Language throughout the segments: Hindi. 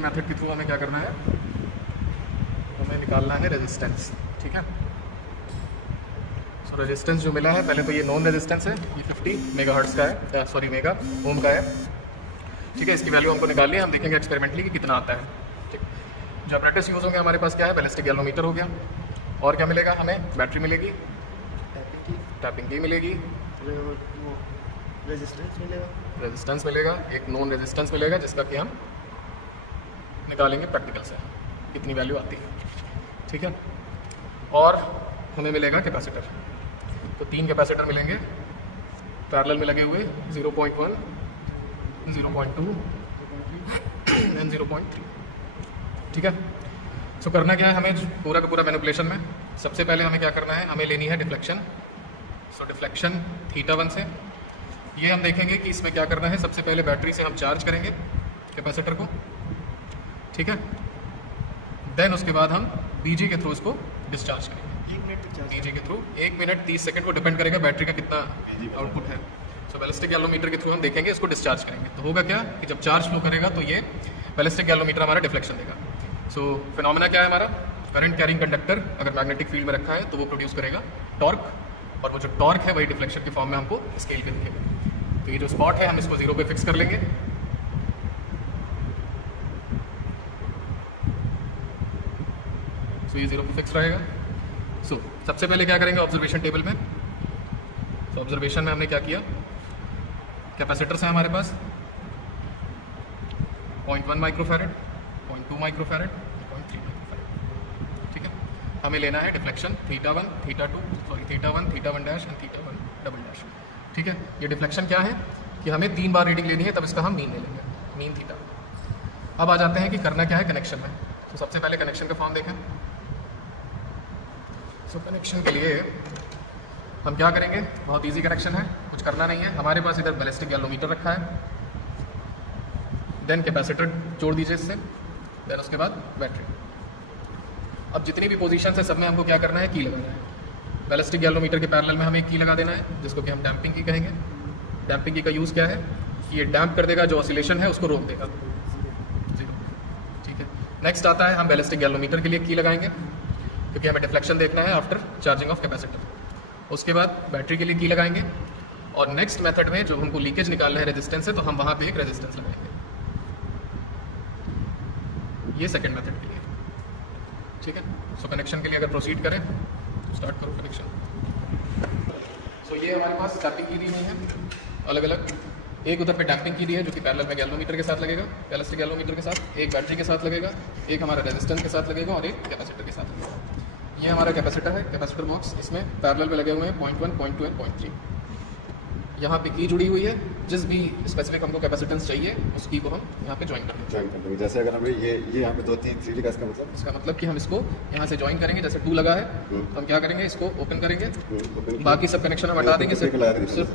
मेथड के थ्रू हमें क्या करना है, हमें निकालना है रेजिस्टेंस। ठीक है, सो रेजिस्टेंस जो मिला है, पहले तो ये नॉन रेजिस्टेंस है, ये 50 मेगाहर्ट्ज का है, सॉरी मेगा ओम का है। ठीक है, इसकी वैल्यू हमको निकालनी है, हम देखेंगे एक्सपेरिमेंटली कि कितना आता है। ठीक, जो अपरेटस यूज़ होंगे हमारे पास क्या है, बैलिस्टिक गैल्वोमीटर हो गया, और क्या मिलेगा हमें, बैटरी मिलेगी, टैपिंग की मिलेगी, रेजिस्टेंस मिलेगा, एक नॉन रेजिस्टेंस मिलेगा जिसका कि हम निकालेंगे प्रैक्टिकल से कितनी वैल्यू आती है। ठीक है, और हमें मिलेगा कैपेसिटर, तो 3 कैपेसिटर मिलेंगे पैरेलल में लगे हुए, 0.1, 0.2 एंड 0.3। ठीक है, सो करना क्या है हमें पूरा का पूरा मैनिपुलेशन में, सबसे पहले हमें क्या करना है, हमें लेनी है डिफ्लेक्शन। सो डिफ्लेक्शन θ1 से ये हम देखेंगे कि इसमें क्या करना है, सबसे पहले बैटरी से हम चार्ज करेंगे कैपेसिटर को। ठीक है, देन उसके बाद हम बीजी के थ्रू इसको डिस्चार्ज करेंगे, बीजी के थ्रू 1 मिनट 30 सेकंड, वो डिपेंड करेगा बैटरी का कितना आउटपुट है। सो बैलिस्टिक गैल्वोमीटर के थ्रू हम देखेंगे इसको डिस्चार्ज करेंगे, तो होगा क्या कि जब चार्ज फ्लो करेगा तो ये बैलिस्टिक गैल्वोमीटर हमारा डिफ्लेक्शन देगा। सो फिनोमेना क्या है हमारा, करंट कैरिंग कंडक्टर अगर मैग्नेटिक फील्ड में रखा है तो वो प्रोड्यूस करेगा टॉर्क, और वो जो टॉर्क है वही डिफ्लेक्शन के फॉर्म में हमको स्केल पे दिखेगा। तो ये जो स्पॉट है हम इसको 0 पे फिक्स कर लेंगे। सो ये 0 पे फिक्स रहेगा। सो सबसे पहले क्या करेंगे ऑब्जर्वेशन टेबल में, तो ऑब्जर्वेशन में हमने क्या किया, कैपेसिटर्स है हमारे पास 0.1 माइक्रोफैरेड, 0.2 माइक्रोफैरेड, 0.3 माइक्रोफैरेड। ठीक है, हमें लेना है deflection θ1, θ2, sorry θ1, θ1 dash and θ1 double dash. ठीक है, ये डिफ्लेक्शन क्या है कि हमें 3 बार रीडिंग लेनी है, तब इसका हम मीन ले लेंगे, मीन थीटा। अब आ जाते हैं कि करना क्या है कनेक्शन में, तो सबसे पहले कनेक्शन का फॉर्म देखें। सो कनेक्शन के लिए हम क्या करेंगे, बहुत इजी कनेक्शन है, कुछ करना नहीं है, हमारे पास इधर बैलिस्टिक गैल्वोमीटर रखा है, देन कैपेसिटर जोड़ दीजिए इससे, देन उसके बाद बैटरी। अब जितनी भी पोजीशन है सब में हमको क्या करना है, की लगाना है। बैलिस्टिक गैल्वोमीटर के पैरेलल में हमें एक की लगा देना है, जिसको कि हम डैम्पिंग की कहेंगे। डैम्पिंग की का यूज़ क्या है कि ये डैम्प कर देगा, जो ऑसिलेशन है उसको रोक देगा। ठीक है, नेक्स्ट आता है हम बैलिस्टिक गैल्वोमीटर के लिए की लगाएंगे, क्योंकि हमें डिफ्लेक्शन देखना है आफ्टर चार्जिंग ऑफ कैपेसिटर। उसके बाद बैटरी के लिए की लगाएंगे, और नेक्स्ट मेथड में जो हमको लीकेज निकालना है रेजिस्टेंस से, तो हम वहाँ पे एक रेजिस्टेंस लगाएंगे, ये सेकंड मेथड के लिए। ठीक है, सो कनेक्शन के लिए अगर प्रोसीड करें, स्टार्ट करो कनेक्शन। सो ये हमारे पास टैपिंग की दी हुई है अलग अलग, एक उधर पे डैम्पिंग की दी है जो कि पैरेलल में गैल्वोमीटर के साथ लगेगा, बैलिस्टिक गैल्वोमीटर के साथ, एक बैटरी के साथ लगेगा, एक हमारा रेजिस्टेंस के साथ लगेगा, और एक कैपेसिटर के साथ लगेगा। ये हमारा कैपेसिटर है, कैपेसिटर बॉक्स, इसमें पैरेलल में लगे हुए हैं 0.1, 0.2 एंड 0.3। यहाँ पे की जुड़ी हुई है, जिस भी स्पेसिफिक हमको कैपेसिटेंस चाहिए उस की को हम यहाँ पे ज्वाइन करेंगे। जैसे अगर हमें ये यहाँ पे 2 3 3 का इसका मतलब कि हम इसको यहाँ से ज्वाइन करेंगे, जैसे 2 लगा है तो हम क्या करेंगे, इसको ओपन करेंगे, बाकी सब कनेक्शन हम हटा देंगे, सिर्फ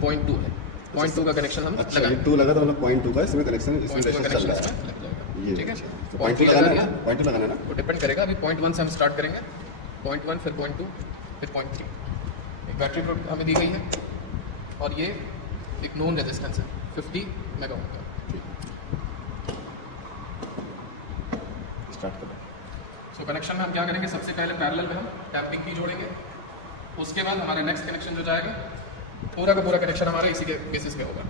0.2 है, 0.2 का कनेक्शन हम अच्छा, ये 2 लगा तो मतलब 0.2 का इसमें कनेक्शन इसमें चल रहा है। ये ठीक है, 0.2 लगाना है, 0.2 लगाना है ना, वो डिपेंड करेगा। अभी 0.1 से हम स्टार्ट करेंगे, 0.1 फिर 0.2 फिर 0.3। एक बैटरी हमें दी गई है, और ये एक नोन रेजिस्टेंस है 50 मेगा ओम का। स्टार्ट करो। सो कनेक्शन में हम क्या करेंगे, सबसे पहले पैरेलल में हम डैम्पिंग की जोड़ेंगे, उसके बाद हमारा नेक्स्ट कनेक्शन जो जाएगा, पूरा का पूरा कनेक्शन हमारा इसी के बेसिस पे होगा।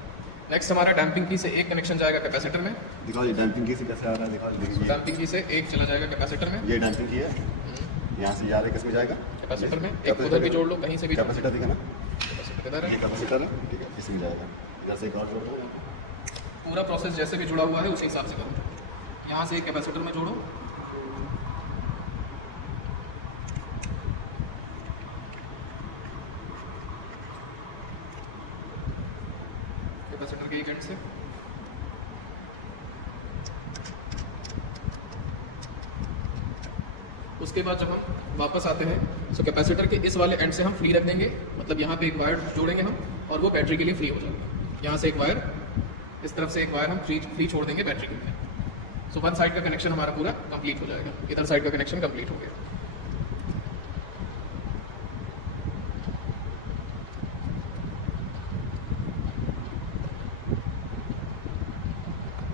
नेक्स्ट हमारा डैम्पिंग की से एक कनेक्शन जाएगा कैपेसिटर में, दिखाओ ये डैम्पिंग की से कैसे आ रहा है, दिखाओ। डैम्पिंग की से एक चला जाएगा कैपेसिटर में, ये डैम्पिंग की है, यहाँ से यार किस में जाएगा, कैपेसिटर में, एक उधर भी जोड़ लो, कहीं से भी कैपेसिटर दिखा ना, कैपेसिटर इधर है, ये कैपेसिटर है, ठीक है, इसमें जाएगा, इधर से एक और जोड़ दो, पूरा प्रोसेस जैसे भी जुड़ा हुआ है उसी हिसाब से करो। यहाँ से एक कैपेसिटर में जोड़ो, कैपेसिटर के एक एंड से, उसके बाद जब हम वापस आते हैं तो कैपेसिटर के इस वाले एंड से हम फ्री रख देंगे, मतलब यहाँ पे एक वायर जोड़ेंगे हम, और वो बैटरी के लिए फ्री हो जाएगा। यहाँ से एक वायर, इस तरफ से एक वायर हम फ्री छोड़ देंगे बैटरी के लिए। सो वन साइड का कनेक्शन हमारा पूरा कंप्लीट हो जाएगा, इधर साइड का कनेक्शन कंप्लीट हो गया।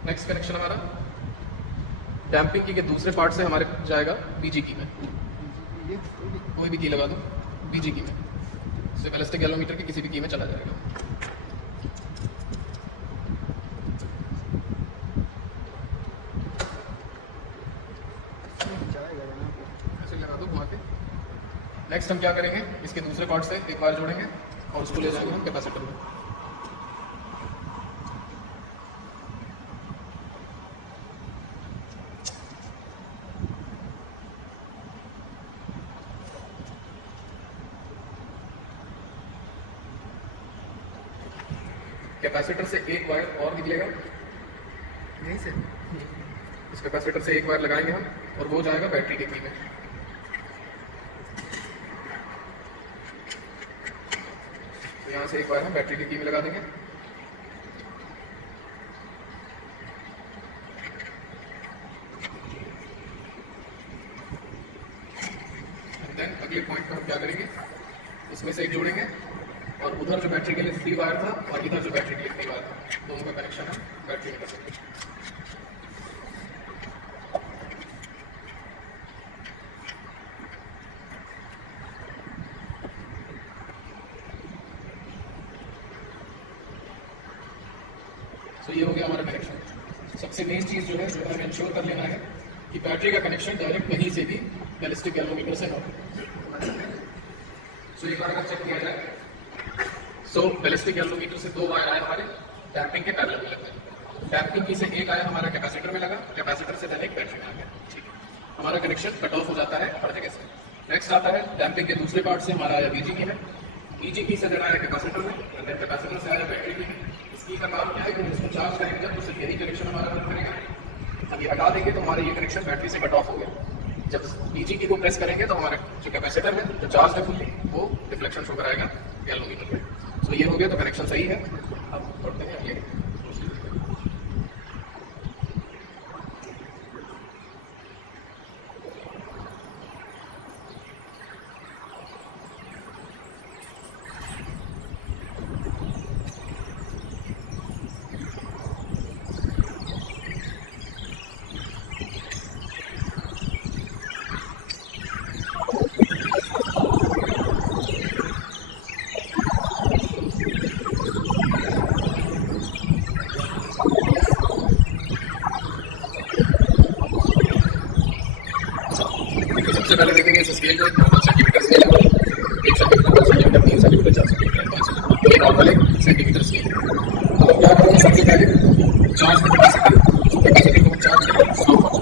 नेक्स्ट कनेक्शन हमारा डैम्पिंग की के दूसरे पार्ट से हमारे जाएगा बीजी की में, कोई भी की लगा दो, बीजी की में से बैलिस्टिक गैल्वेनोमीटर की किसी भी की में चला जाएगा। ऐसे लगा दो घुमा के। नेक्स्ट हम क्या करेंगे, इसके दूसरे पार्ट से एक बार जोड़ेंगे और उसको ले जाएंगे हम कैपेसिटर में। कैपेसिटर से एक वायर और निकलेगा यहीं से, इस कैपेसिटर से एक वायर लगाएंगे हम और वो जाएगा बैटरी के की में। तो यहाँ से एक वायर हम बैटरी के की में लगा देंगे। देन अगले पॉइंट पर हम क्या करेंगे, इसमें से एक जोड़ेंगे और उधर जो बैटरी के लिए फ्री वायर था और इधर जो बैटरी के लिए फ्री वायर था, दोनों का कनेक्शन हम बैटरी में कर सकते हैं। तो ये हो गया हमारा कनेक्शन। सबसे मेन चीज़ जो है, जो हमें इंश्योर कर लेना है कि बैटरी का कनेक्शन डायरेक्ट कहीं से भी बैलिस्टिक गैल्वेनोमीटर से हो। सो एक बार अगर चेक किया जाए, सो बैलिस्टिक गैल्वेनोमीटर से दो वायर आए हमारे डैम्पिंग के पैरेलल में लगे। डैम्पिंग की से एक आया हमारा कैपेसिटर में लगा, कैपेसिटर से डायरेक्ट बैटरी में आ गया। ठीक है, हमारा कनेक्शन कट ऑफ हो जाता है हर जगह से। नेक्स्ट आता है डैम्पिंग के दूसरे पार्ट से हमारा आया बीजी की में, बीजी की से आया कैपेसिटर में, कैपेसिटर से आया बैटरी में। इसकी का काम क्या है कि इसको चार्ज करेंगे जब तो सिर्फ यही कनेक्शन हमारा वर्क करेगा। अब ये हटा देंगे तो हमारा ये कनेक्शन बैटरी से कट ऑफ हो गया। जब बीजी की को प्रेस करेंगे तो हमारा जो कैपेसिटर है जो चार्ज है फुल्ली, वो डिफ्लेक्शन शो कराएगा गैल्वेनोमीटर पे। तो ये हो गया, तो कनेक्शन सही है। अब करते हैं ये सबसे पहले देखेंगे इस स्केल को, सेंटीमीटर स्केल है, 1 centimetre, 2 centimetre, 3 centimetre, 4 centimetre, 5 centimetre, ये नॉर्मल है सेंटीमीटर स्केल। तो क्या करेंगे, सबसे पहले चार्ज कैपेसिटी को चार्ज करेंगे 100%।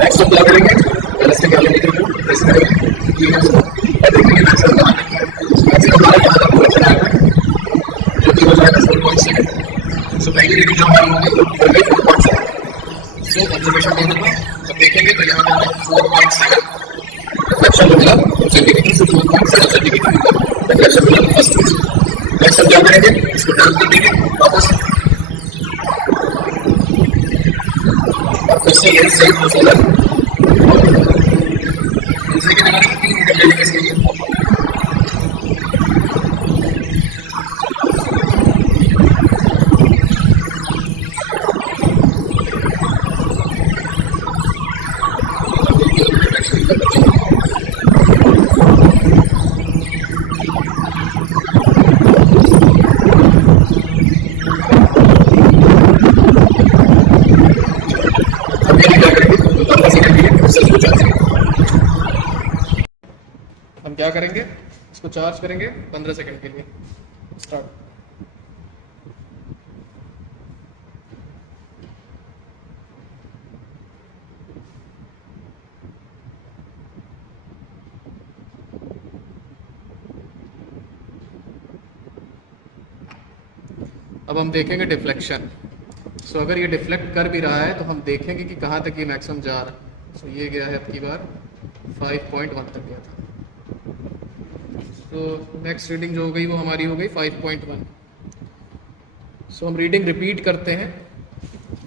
नेक्स्ट हम क्या करेंगे, बैलिस्टिक गैल्वेनोमीटर को प्रेस करेंगे, जो कि हो जाएगा 4.7। सो पहली रीडिंग जो हमारी होगी वो 4.7। सो ऑब्जर्वेशन देने पर जब देखेंगे तो यहाँ पर 4.7 रिफ्लेक्शन मिला सेंटीमीटर से 4.7 सेंटीमीटर रिफ्लेक्शन मिला फर्स्ट चीज। नेक्स्ट हम क्या करेंगे, इसको डैम्प कर देंगे वापस, फिर से ये सेम प्रोसीजर दूसरे के जगह 3 मीटर लेने के लिए। हम क्या करेंगे, इसको चार्ज करेंगे 15 सेकंड के लिए। स्टार्ट। अब हम देखेंगे डिफ्लेक्शन। सो अगर ये डिफ्लेक्ट कर भी रहा है तो हम देखेंगे कि कहाँ तक ये मैक्सिमम जा रहा है। सो ये गया है अब की बार 5.1 तक गया था। तो नेक्स्ट रीडिंग जो हो गई वो हमारी हो गई 5.1। सो हम रीडिंग रिपीट करते हैं,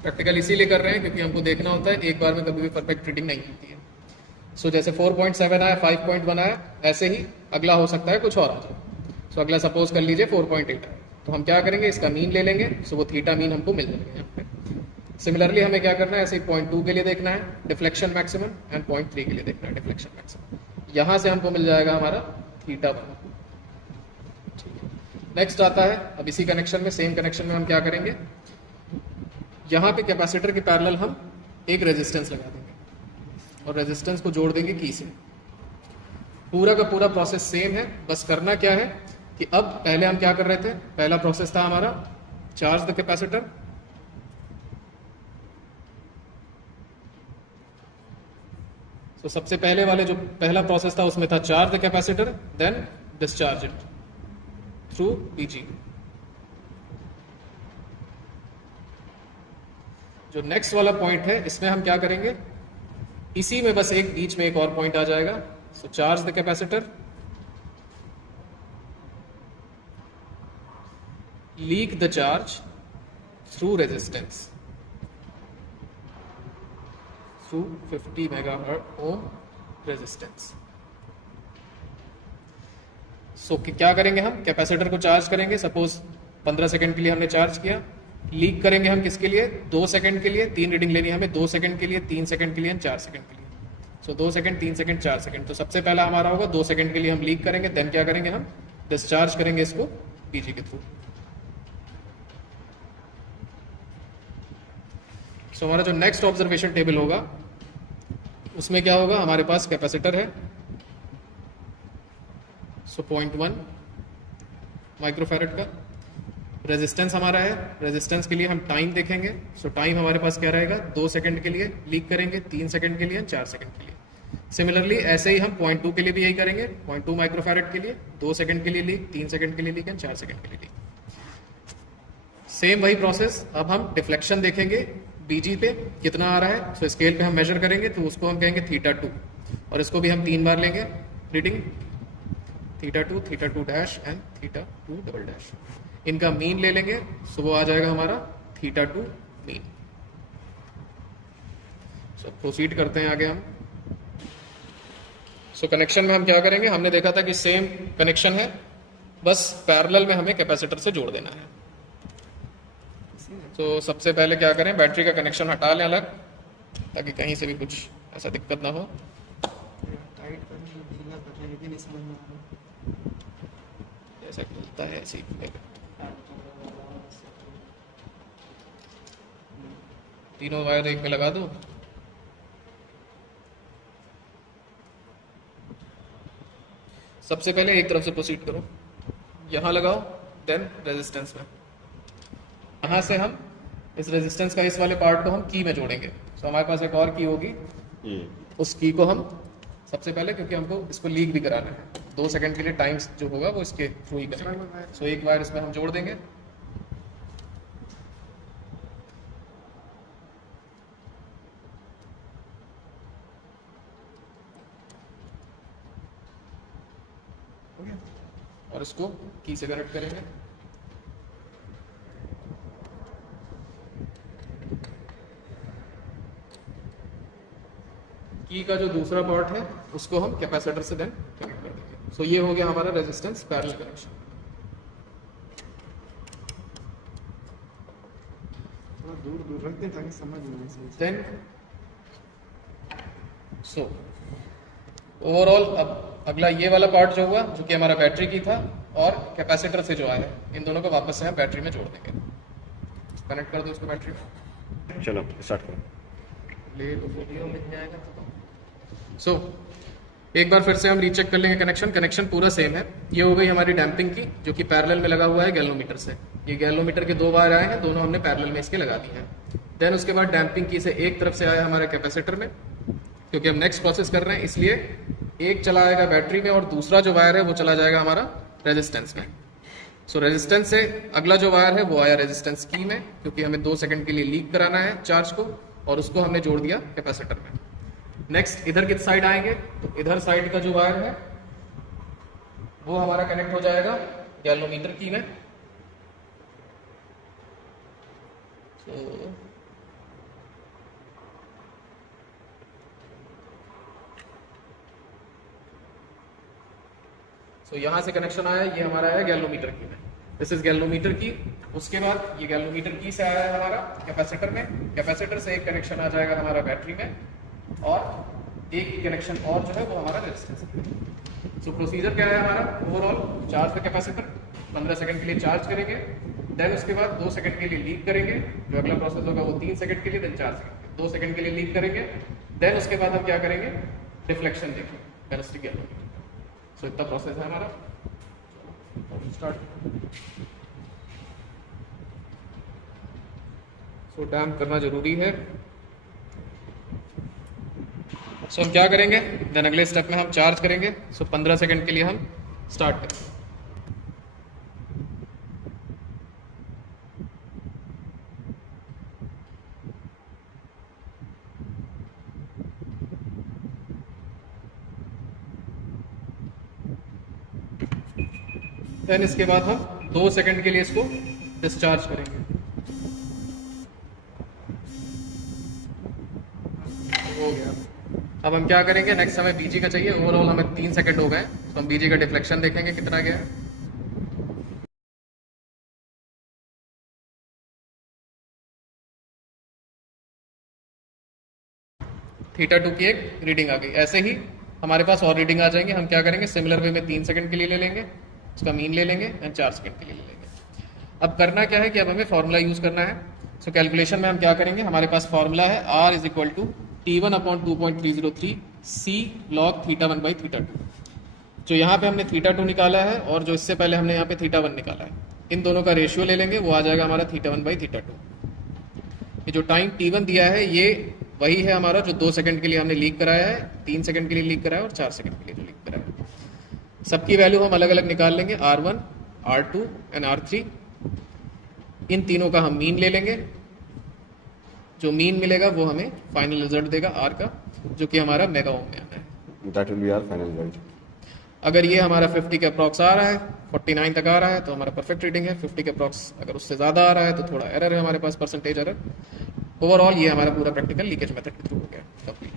प्रैक्टिकल इसीलिए कर रहे हैं क्योंकि हमको देखना होता है एक बार में कभी भी परफेक्ट रीडिंग नहीं होती है। सो जैसे 4.7 आया, 5.1 आया, ऐसे ही अगला हो सकता है कुछ और आ जाए। सो अगला सपोज कर लीजिए 4.8 आया, तो हम क्या करेंगे, इसका मीन ले लेंगे। सो वो थीटा मीन हमको मिल जाएगा यहाँ पे। सिमिलरली हमें क्या करना है, ऐसे 0.2 के लिए देखना है डिफ्लेक्शन मैक्सिमम एंड 0.3 के लिए देखना है डिफ्लेक्शन मैक्सिमम। यहाँ से हमको मिल जाएगा हमारा थीटा 1। नेक्स्ट आता है, अब इसी कनेक्शन में, सेम कनेक्शन में हम क्या करेंगे, यहाँ पे कैपेसिटर के पैरेलल हम एक रेजिस्टेंस लगा देंगे और रेजिस्टेंस को जोड़ देंगे की से। पूरा का पूरा प्रोसेस सेम है, बस करना क्या है कि अब पहले हम क्या कर रहे थे, पहला प्रोसेस था हमारा चार्ज द कैपेसिटर, तो सबसे पहले वाले जो पहला प्रोसेस था उसमें था charge the capacitor then discharge it through PG. जो नेक्स्ट वाला पॉइंट है इसमें हम क्या करेंगे, इसी में बस एक बीच में एक और पॉइंट आ जाएगा। So charge the capacitor, leak the charge through resistance through 50 megahertz ohm resistance. So क्या करेंगे, हम कैपेसिटर को चार्ज करेंगे। सपोज 15 सेकंड के लिए हमने चार्ज किया। लीक करेंगे हम किसके लिए, 2 सेकंड के लिए। 3 रीडिंग लेनी है हमें, 2 सेकंड के लिए, 3 सेकंड के लिए, 4 सेकंड के लिए। सो 2 सेकंड, 3 सेकंड, 4 सेकंड। तो सबसे पहला हमारा होगा 2 सेकंड के लिए हम लीक करेंगे, देन क्या करेंगे, हम डिस्चार्ज करेंगे इसको पीजी के थ्रू। सो हमारा जो नेक्स्ट ऑब्जर्वेशन टेबल होगा उसमें क्या होगा, हमारे पास कैपेसिटर है। सो 0.1 माइक्रोफैरड का रेजिस्टेंस हमारा है। रेजिस्टेंस के लिए हम टाइम देखेंगे। सो टाइम हमारे पास क्या रहेगा, 2 सेकंड के लिए लीक करेंगे, 3 सेकंड के लिए, 4 सेकंड के लिए। सिमिलरली ऐसे ही हम 0.2 के लिए भी यही करेंगे। 0.2 माइक्रोफैरड के लिए 2 सेकंड के लिए लीक, 3 सेकंड के लिए लीक एंड 4 सेकंड के लिए लीक। सेम वही प्रोसेस। अब हम डिफ्लेक्शन देखेंगे बीजी पे कितना आ रहा है। सो स्केल पे हम मेजर करेंगे तो उसको हम कहेंगे θ2, और इसको भी हम 3 बार लेंगे reading, θ2, θ2 dash and θ2 double dash. इनका मीन ले लेंगे। सो वो आ जाएगा हमारा θ2 मीन। सो प्रोसीड करते हैं आगे हम। सो कनेक्शन में हम क्या करेंगे, हमने देखा था कि सेम कनेक्शन है, बस पैरेलल में हमें कैपेसिटर से जोड़ देना है। तो सबसे पहले क्या करें, बैटरी का कनेक्शन हटा लें अलग, ताकि कहीं से भी कुछ ऐसा दिक्कत ना हो। जैसा खुलता है ऐसे ही खुलेगा। तीनों वायर एक में लगा दो। सबसे पहले एक तरफ से प्रोसीड करो, यहां लगाओ, देन रेजिस्टेंस में। यहां से हम इस रेजिस्टेंस का इस वाले पार्ट को हम की में जोड़ेंगे। तो हमारे पास एक और की होगी, उस की को हम सबसे पहले, क्योंकि हमको इसको लीक भी कराना है, 2 सेकंड के लिए टाइम जो होगा वो इसके थ्रू ही करेंगे। सो एक वायर इसमें हम जोड़ देंगे। और इसको की से कनेक्ट करेंगे। की का जो दूसरा पार्ट है उसको हम कैपेसिटर से देन कनेक्ट कर देंगे। सो ये हो गया हमारा रेजिस्टेंस पैरेलल कनेक्शन। थोड़ा दूर दूर रख दें ताकि समझ में आए। देन सो ओवरऑल अब अगला ये वाला पार्ट जो हुआ, जो कि हमारा बैटरी की था और कैपेसिटर से जो आया, इन दोनों को वापस से हम बैटरी में जोड़ देंगे। कनेक्ट कर दो इसको बैटरी में। चलो स्टार्ट करो। ले लो, वीडियो मिल जाएगा। सो एक बार फिर से हम रीचेक कर लेंगे कनेक्शन। कनेक्शन पूरा सेम है। ये हो गई हमारी डैम्पिंग की, जो कि पैरेलल में लगा हुआ है गैल्वेनोमीटर से। ये गैल्वेनोमीटर के 2 वायर आए हैं, दोनों हमने पैरेलल में इसके लगा दिए हैं। देन उसके बाद डैम्पिंग की से एक तरफ से आया हमारे कैपेसिटर में, क्योंकि हम नेक्स्ट प्रोसेस कर रहे हैं, इसलिए एक चला आएगा बैटरी में और दूसरा जो वायर है वो चला जाएगा हमारा रेजिस्टेंस में। सो रेजिस्टेंस से अगला जो वायर है वो आया रेजिस्टेंस की में, क्योंकि हमें 2 सेकंड के लिए लीक कराना है चार्ज को, और उसको हमने जोड़ दिया कैपेसिटर में। नेक्स्ट इधर किस साइड आएंगे, तो इधर साइड का जो वायर है वो हमारा कनेक्ट हो जाएगा गैल्वोमीटर की में। तो यहाँ से कनेक्शन आया, ये हमारा है गैल्वोमीटर की में, दिस इज गैल्वोमीटर की। उसके बाद ये गैल्वोमीटर की से आया है हमारा कैपेसिटर में, कैपेसिटर से एक कनेक्शन आ जाएगा हमारा बैटरी में, और एक कनेक्शन और जो है वो हमारा रेजिस्टेंस में। सो प्रोसीजर क्या है हमारा, overall charge the capacitor, 15 second के लिए चार्ज करेंगे, देन उसके बाद 2 सेकंड के लिए लीक करेंगे, जो अगला प्रोसेस होगा वो 3 सेकंड के लिए, देन 4 सेकंड, 2 सेकंड के लिए लीक करेंगे, देन उसके बाद हम क्या करेंगे, डिफ्लेक्शन देखेंगे बैलिस्टिक गैल्वोमीटर। सो इतना प्रोसेस है हमारा, स्टार्ट। सो डैम्प करना जरूरी है। सो हम क्या करेंगे, देन अगले स्टेप में हम चार्ज करेंगे। सो 15 सेकंड के लिए हम स्टार्ट करेंगे। देन इसके बाद हम 2 सेकंड के लिए इसको डिस्चार्ज करेंगे। हो गया। अब हम क्या करेंगे, नेक्स्ट हमें बीजी का चाहिए। ओवरऑल हमें 3 सेकंड हो गए, तो हम बीजी का डिफ्लेक्शन देखेंगे कितना गया है। θ2 की एक रीडिंग आ गई। ऐसे ही हमारे पास और रीडिंग आ जाएंगे। हम क्या करेंगे, सिमिलर वे में 3 सेकंड के लिए ले लेंगे, उसका मीन ले लेंगे, एंड 4 सेकंड के लिए ले लेंगे। अब करना क्या है कि अब हमें फॉर्मूला यूज करना है। सो कैलकुलेशन में हम क्या करेंगे, हमारे पास फॉर्मूला है R is equal to T1/2.303 C log θ1/θ2। जो यहाँ पे हमने θ2 निकाला है और जो इससे पहले हमने यहाँ पे θ1 निकाला है, इन दोनों का रेशियो ले लेंगे, वो आ जाएगा हमारा θ1/θ2। ये जो टाइम T1 दिया है ये वही है हमारा जो 2 सेकंड के लिए हमने लीक कराया है, 3 सेकंड के लिए लीक कराया है और 4 सेकंड के लिए जो लीक कराया है। सबकी वैल्यू हम अलग अलग निकाल लेंगे, R1, R2 एंड R3। इन तीनों का हम मीन ले लेंगे। जो मीन मिलेगा वो हमें फाइनल रिजल्ट देगा R का, जो कि हमारा मेगा ओम में आता है। That will be our final result. अगर ये हमारा 50 के अप्रॉक्स आ रहा है, 49 तक आ रहा है, तो हमारा परफेक्ट रीडिंग है। 50 के अप्रॉक्स अगर उससे ज़्यादा आ रहा है तो थोड़ा एरर है हमारे पास, परसेंटेज एरर। ओवरऑल ये हमारा पूरा प्रैक्टिकल लीकेज मेथड के थ्रू हो गया कंप्लीट।